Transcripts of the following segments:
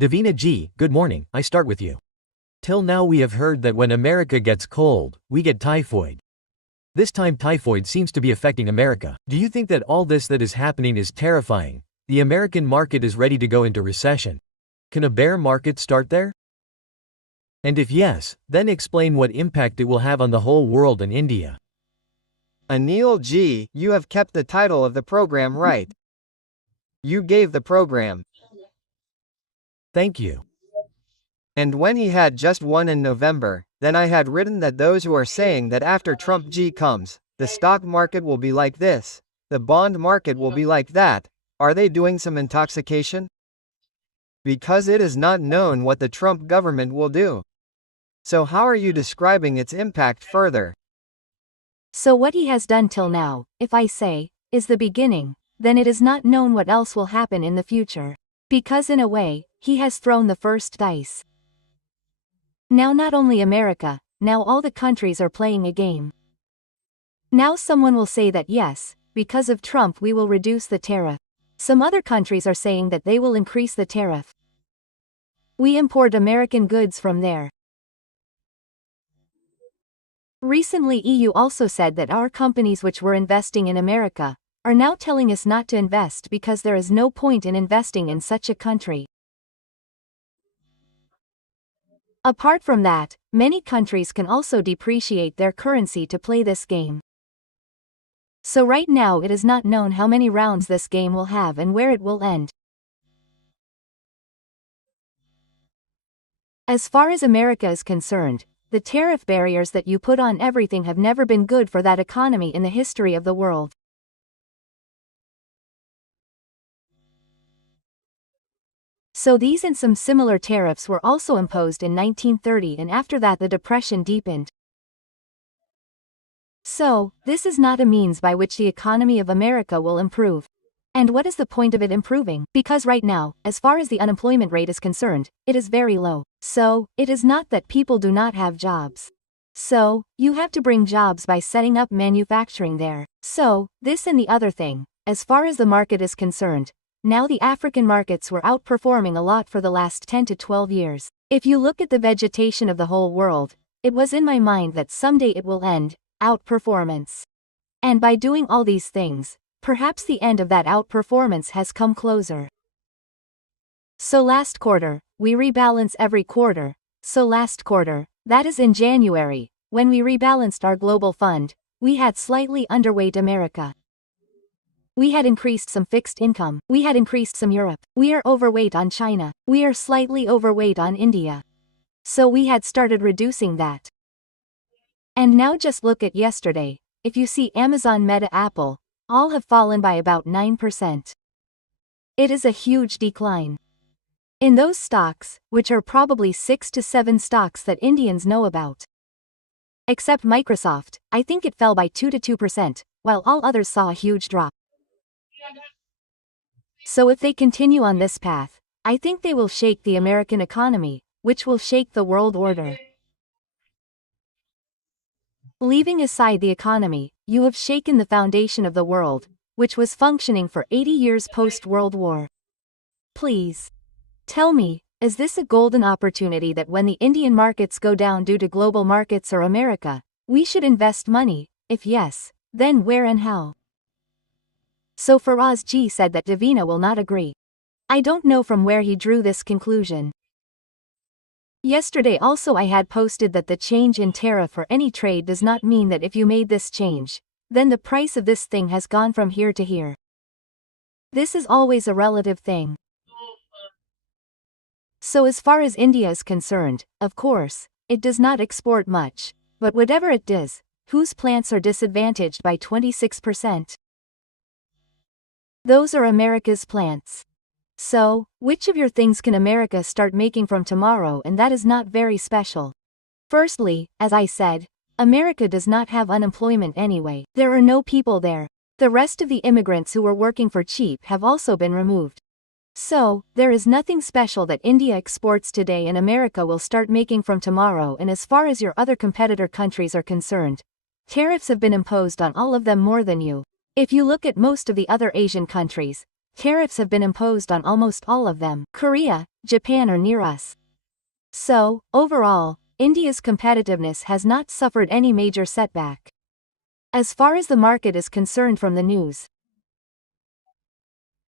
Davina G, good morning, I start with you. Till now we have heard that when America gets cold, we get typhoid. This time typhoid seems to be affecting America. Do you think that all this that is happening is terrifying? The American market is ready to go into recession. Can a bear market start there? And if yes, then explain what impact it will have on the whole world and India. Anil G, you have kept the title of the program right. You gave the program. Thank you. And when he had just won in November, then I had written that those who are saying that after Trump G comes, the stock market will be like this, the bond market will be like that, are they doing some intoxication? Because it is not known what the Trump government will do. So how are you describing its impact further? So what he has done till now, if I say, is the beginning, then it is not known what else will happen in the future. Because in a way, he has thrown the first dice. Now not only America, now all the countries are playing a game. Now someone will say that yes, because of Trump we will reduce the tariff. Some other countries are saying that they will increase the tariff. We import American goods from there. Recently EU also said that our companies which were investing in America are now telling us not to invest because there is no point in investing in such a country. Apart from that, many countries can also depreciate their currency to play this game. So right now it is not known how many rounds this game will have and where it will end. As far as America is concerned, the tariff barriers that you put on everything have never been good for that economy in the history of the world. So these and some similar tariffs were also imposed in 1930 and after that the depression deepened. So, this is not a means by which the economy of America will improve. And what is the point of it improving? Because right now, as far as the unemployment rate is concerned, it is very low. So, it is not that people do not have jobs. So, you have to bring jobs by setting up manufacturing there. So, this and the other thing, as far as the market is concerned, now the African markets were outperforming a lot for the last 10 to 12 years. If you look at the vegetation of the whole world, it was in my mind that someday it will end, outperformance. And by doing all these things, perhaps the end of that outperformance has come closer. So last quarter, we rebalance every quarter. So last quarter, that is in January, when we rebalanced our global fund, we had slightly underweight America. We had increased some fixed income. We had increased some Europe. We are overweight on China. We are slightly overweight on India. So we had started reducing that. And now just look at yesterday. If you see Amazon, Meta, Apple, all have fallen by about 9%. It is a huge decline. In those stocks, which are probably 6 to 7 stocks that Indians know about. Except Microsoft, I think it fell by 2 to 2%, while all others saw a huge drop. So if they continue on this path, I think they will shake the American economy, which will shake the world order. Leaving aside the economy, you have shaken the foundation of the world, which was functioning for 80 years post-World War. Please. Tell me, is this a golden opportunity that when the Indian markets go down due to global markets or America, we should invest money? If yes, then where and how? So Faraz G said that Davina will not agree. I don't know from where he drew this conclusion. Yesterday also I had posted that the change in tariff for any trade does not mean that if you made this change, then the price of this thing has gone from here to here. This is always a relative thing. So as far as India is concerned, of course, it does not export much, but whatever it does, whose plants are disadvantaged by 26%? Those are America's plants. So, which of your things can America start making from tomorrow, and that is not very special? Firstly, as I said, America does not have unemployment anyway. There are no people there. The rest of the immigrants who were working for cheap have also been removed. So, there is nothing special that India exports today and America will start making from tomorrow. And as far as your other competitor countries are concerned, tariffs have been imposed on all of them more than you. If you look at most of the other Asian countries, tariffs have been imposed on almost all of them. Korea, Japan are near us. So, overall, India's competitiveness has not suffered any major setback. As far as the market is concerned from the news.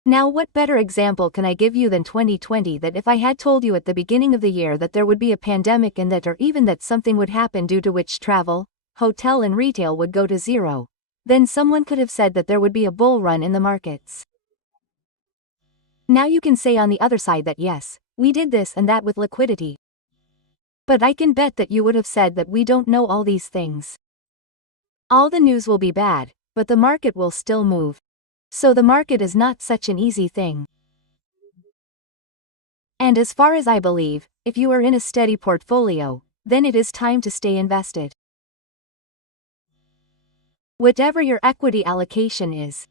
Now what better example can I give you than 2020, that if I had told you at the beginning of the year that there would be a pandemic and that, or even that something would happen due to which travel, hotel and retail would go to zero, then someone could have said that there would be a bull run in the markets. Now you can say on the other side that yes, we did this and that with liquidity. But I can bet that you would have said that we don't know all these things. All the news will be bad, but the market will still move. So the market is not such an easy thing. And as far as I believe, if you are in a steady portfolio, then it is time to stay invested. Whatever your equity allocation is.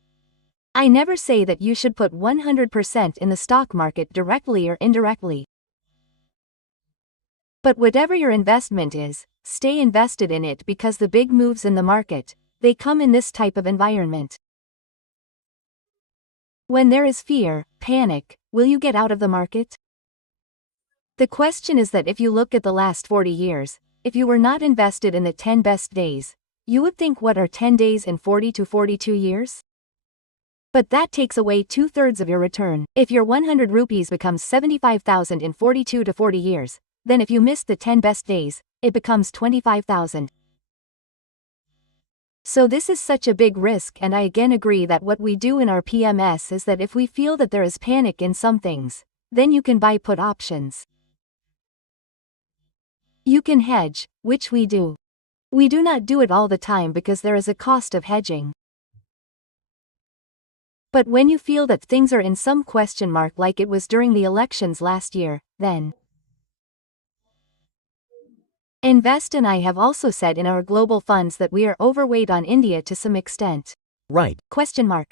I never say that you should put 100% in the stock market directly or indirectly. But whatever your investment is, stay invested in it, because the big moves in the market, they come in this type of environment. When there is fear, panic, will you get out of the market? The question is that if you look at the last 40 years, if you were not invested in the 10 best days, you would think, what are 10 days in 40 to 42 years? But that takes away 2/3 of your return. If your 100 rupees becomes 75,000 in 42 to 40 years, then if you missed the 10 best days, it becomes 25,000. So this is such a big risk, and I again agree that what we do in our PMS is that if we feel that there is panic in some things, then you can buy put options. You can hedge, which we do. We do not do it all the time because there is a cost of hedging. But when you feel that things are in some question mark, like it was during the elections last year, then invest. And I have also said in our global funds that we are overweight on India to some extent. Right. Question mark.